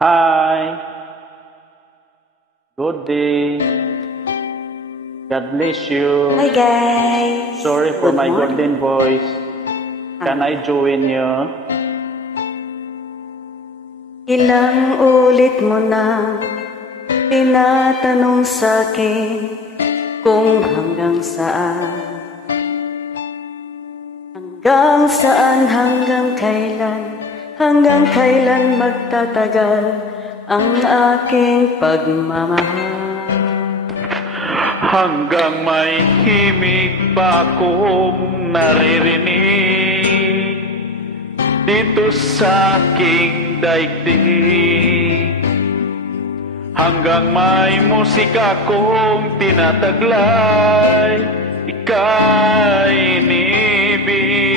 Hi, good day. God bless you. Hi guys. Sorry for Good my golden morning. voice. Can I join you? Ilang ulit mo na tinatanong sa'kin kung hanggang saan, hanggang kailan magtatagal ang aking pagmamahal. Hanggang may himig pa akong naririnig dito sa aking daigdig. Hanggang may musika kong tinataglay, ika'y inibig.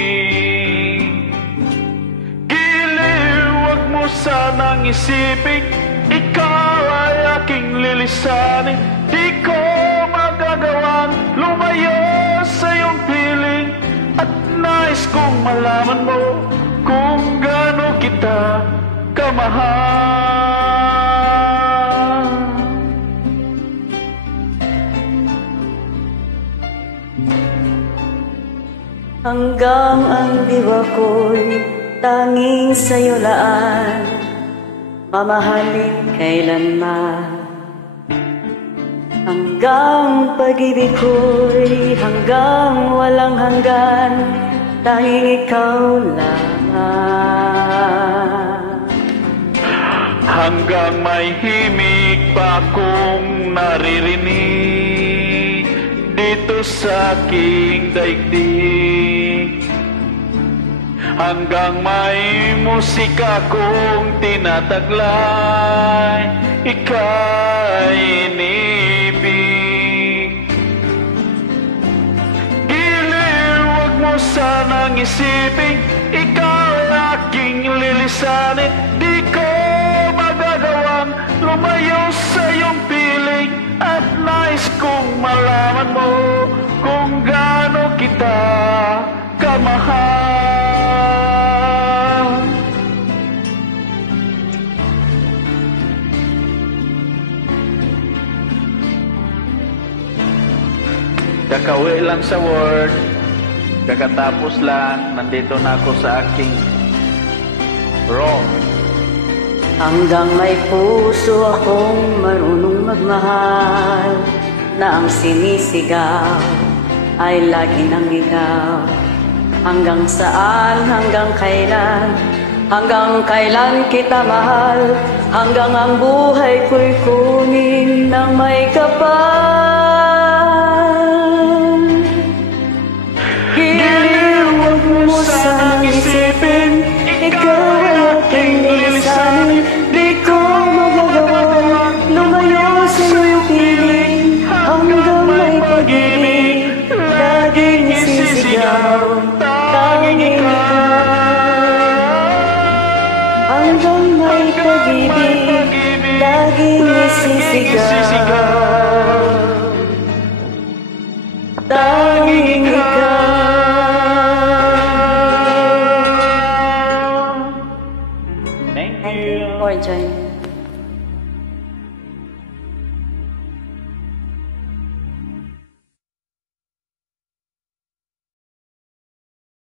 Giliw, wag mo sanang isipin, ikaw ay aking lilisanin. Di ko magagawang lumayo sa iyong piling, at nais kong malaman mo kung gaano kita kamahal. Hanggang ang diwa ko'y tanging sa'yo laan, mamahalin kailanman. Hanggang pag-ibig ko'y hanggang walang hanggan, tanging ikaw lamang. Hanggang may himig pa akong naririnig dito sa aking daigdig. Hanggang may musika kong tinataglay, ika'y inibig. Giliw, wag mo sanang isipin, ikaw ay aking lilisanin. Di ko magagawang lumayo sa iyong piling, at nais kong malaman mo kung gaano kita kamahal. Kakauwi lang sa work, kakatapos lang, nandito na ako sa aking room. Hanggang may puso akong marunong magmahal, na ang sinisigaw ay lagi nang ikaw. Hanggang saan, hanggang kailan kita mahal, hanggang ang buhay ko'y kunin ng may kapal. Giliw, wag mo sanang isipin, ikaw ay aking lilisanin. Di ko magagawa lumayo sa iyong piling, hanggang may pag-ibig laging isisigaw, tanging ikaw. Hanggang may pag-ibig laging isisigaw, tanging ikaw. Thank you. For joining.